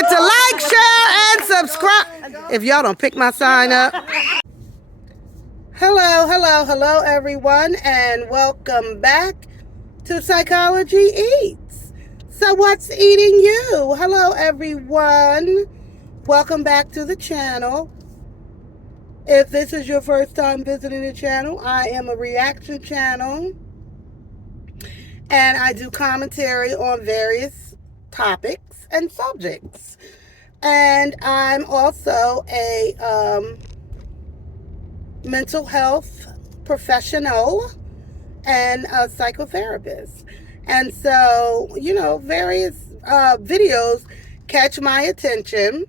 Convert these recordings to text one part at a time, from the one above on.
forget to like, share, and subscribe. If y'all don't pick my sign up. Hello, everyone, and welcome back to Psychology Eats. So what's eating you? Hello, everyone. Welcome back to the channel. If this is your first time visiting the channel, I am a reaction channel, and I do commentary on various topics and subjects. And I'm also a mental health professional and a psychotherapist. And so, various videos catch my attention,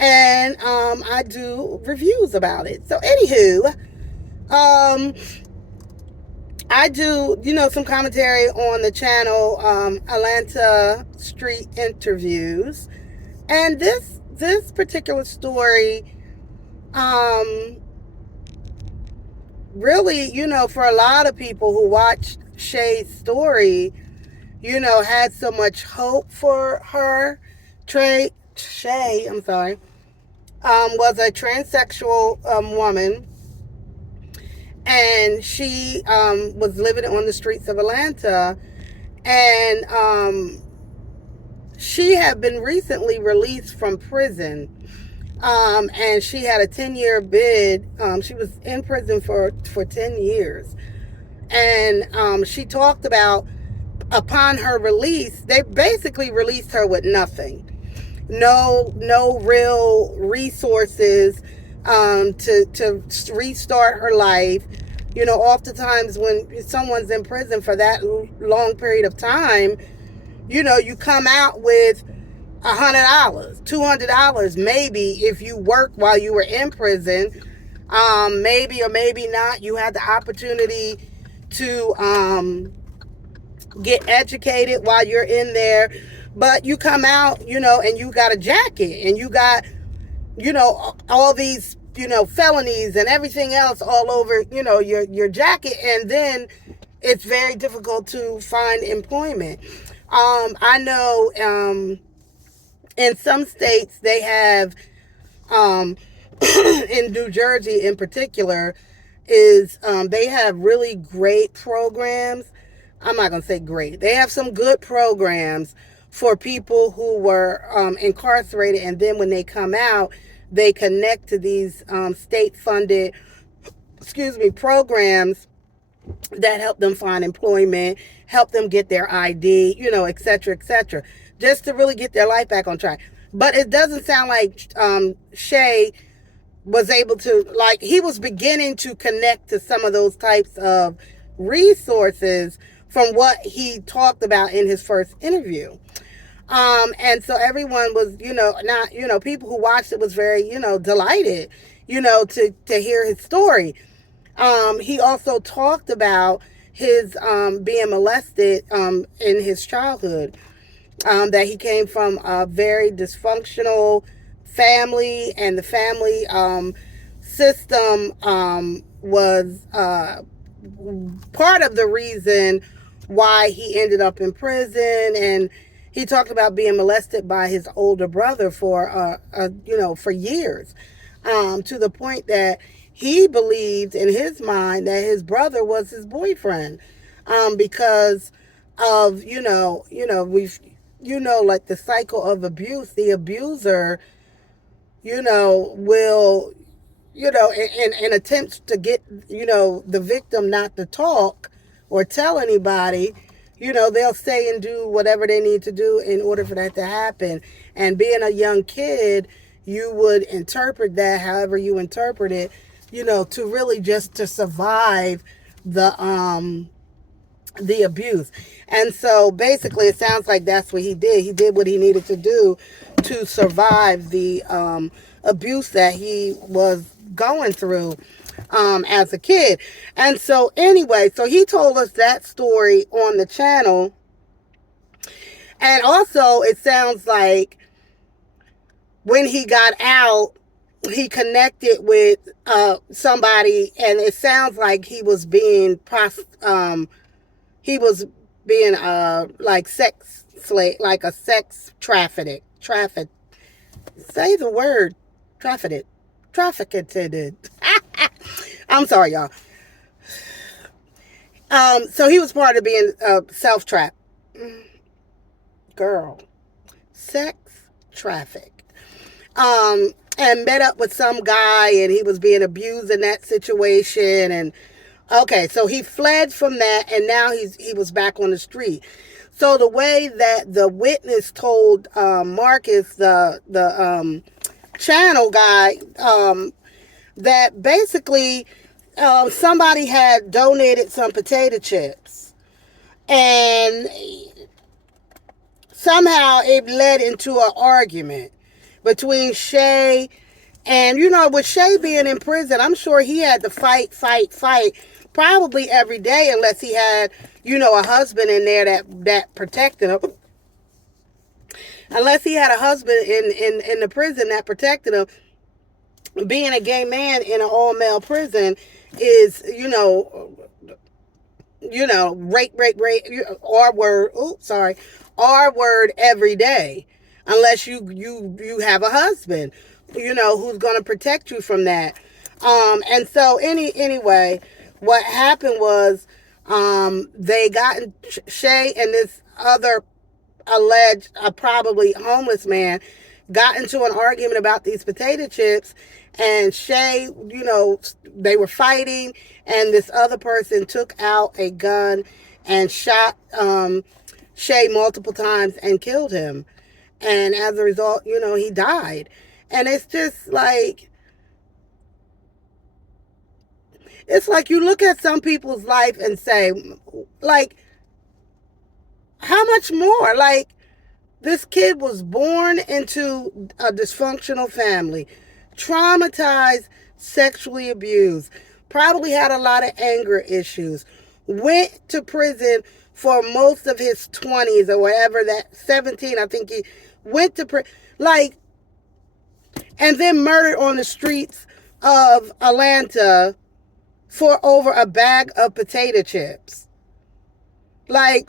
and I do reviews about it. So, anywho, I do, some commentary on the channel, Atlanta Street Interviews. And this particular story, really, for a lot of people who watched Shae's story, had so much hope for her. Shae, was a transsexual woman, and she was living on the streets of Atlanta, and she had been recently released from prison. And she had a 10-year bid. She was in prison for 10 years. And she talked about, upon her release, they basically released her with nothing. No real resources to restart her life. Oftentimes when someone's in prison for that long period of time, you come out with $100, $200, maybe, if you work while you were in prison. Maybe or maybe not, you had the opportunity to get educated while you're in there. But you come out, and you got a jacket, and you got, all these, felonies and everything else all over, your jacket. And then it's very difficult to find employment. I know, in some states, they have, in New Jersey in particular, they have really great programs. I'm not going to say great. They have some good programs for people who were incarcerated, and then when they come out, they connect to these state-funded, programs that help them find employment, help them get their ID, et cetera, just to really get their life back on track. But it doesn't sound like Shae was able to, he was beginning to connect to some of those types of resources from what he talked about in his first interview. And so everyone was, people who watched it was very, delighted, to hear his story. He also talked about his being molested in his childhood, that he came from a very dysfunctional family, and the family system was part of the reason why he ended up in prison. And he talked about being molested by his older brother for years, to the point that he believed in his mind that his brother was his boyfriend, because of, like the cycle of abuse. The abuser, will, in attempts to get, the victim not to talk or tell anybody, they'll say and do whatever they need to do in order for that to happen. And being a young kid, you would interpret that however you interpret it, to really just to survive the abuse. And so basically it sounds like that's what he did. He did what he needed to do to survive the abuse that he was going through as a kid. And so anyway, so he told us that story on the channel. And also it sounds like when he got out, he connected with somebody, and it sounds like he was being being like sex slave, like a sex traffic. Say the word trafficked. I'm sorry, y'all. So he was part of being self trap girl, sex traffic. And met up with some guy, and he was being abused in that situation. And okay, so he fled from that, and now he was back on the street. So the way that the witness told Marcus, the channel guy, that basically somebody had donated some potato chips, and somehow it led into an argument between Shae and, with Shae being in prison, I'm sure he had to fight, probably every day, unless he had, a husband in there that protected him. Unless he had a husband in the prison that protected him. Being a gay man in an all-male prison is, rape, R word, R word every day, unless you have a husband, who's going to protect you from that. And so anyway, what happened was, they got Shae and this other alleged, probably homeless man, got into an argument about these potato chips, and Shae, they were fighting, and this other person took out a gun and shot Shae multiple times and killed him. And as a result, he died. And it's like you look at some people's life and say, like, how much more? Like, this kid was born into a dysfunctional family, traumatized, sexually abused, probably had a lot of anger issues, went to prison for most of his 20s or whatever, that 17, I think he went to prison, like, and then murdered on the streets of Atlanta for over a bag of potato chips. Like,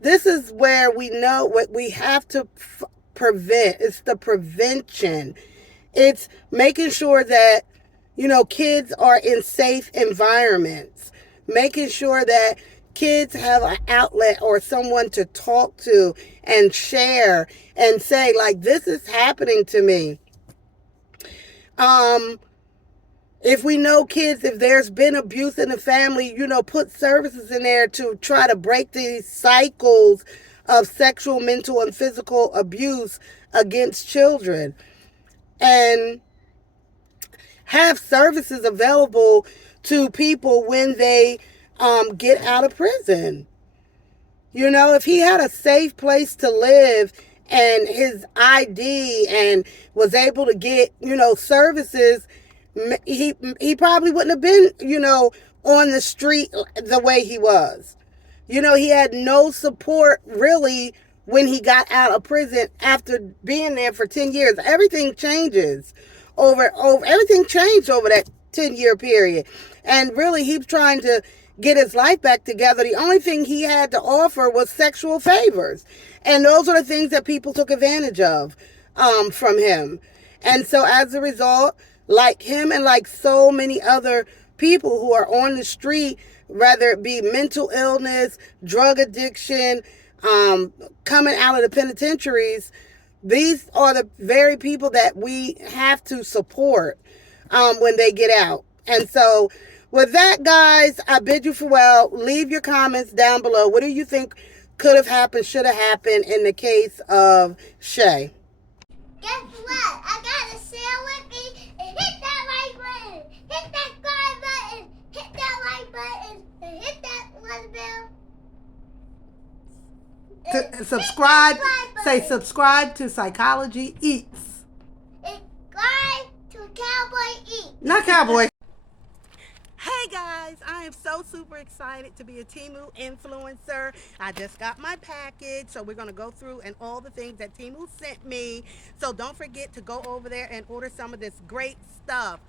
this is where we know what we have to prevent. It's the prevention. It's making sure that, kids are in safe environments, making sure that kids have an outlet or someone to talk to and share and say, like, this is happening to me. If we know kids, if there's been abuse in the family, put services in there to try to break these cycles of sexual, mental, and physical abuse against children. And have services available to people when they get out of prison. If he had a safe place to live and his ID and was able to get, services, he probably wouldn't have been, on the street the way he was. He had no support really when he got out of prison after being there for 10 years. Everything changes everything changed over that 10-year period. And really, he's trying to get his life back together. The only thing he had to offer was sexual favors. And those are the things that people took advantage of from him. And so as a result, like him and like so many other people who are on the street, whether it be mental illness, drug addiction, coming out of the penitentiaries, these are the very people that we have to support when they get out. And so with that, guys, I bid you farewell. Leave your comments down below. What do you think could have happened, should have happened in the case of Shae? Guess what? I got a share with me, and hit that like button, hit that subscribe button, hit that like button, and hit that little bell. Subscribe. Say subscribe to Psychology Eats. Subscribe to Cowboy Eats. Not Cowboy. Hey guys, I am so super excited to be a TEMU influencer. I just got my package, so we're going to go through and all the things that TEMU sent me. So don't forget to go over there and order some of this great stuff.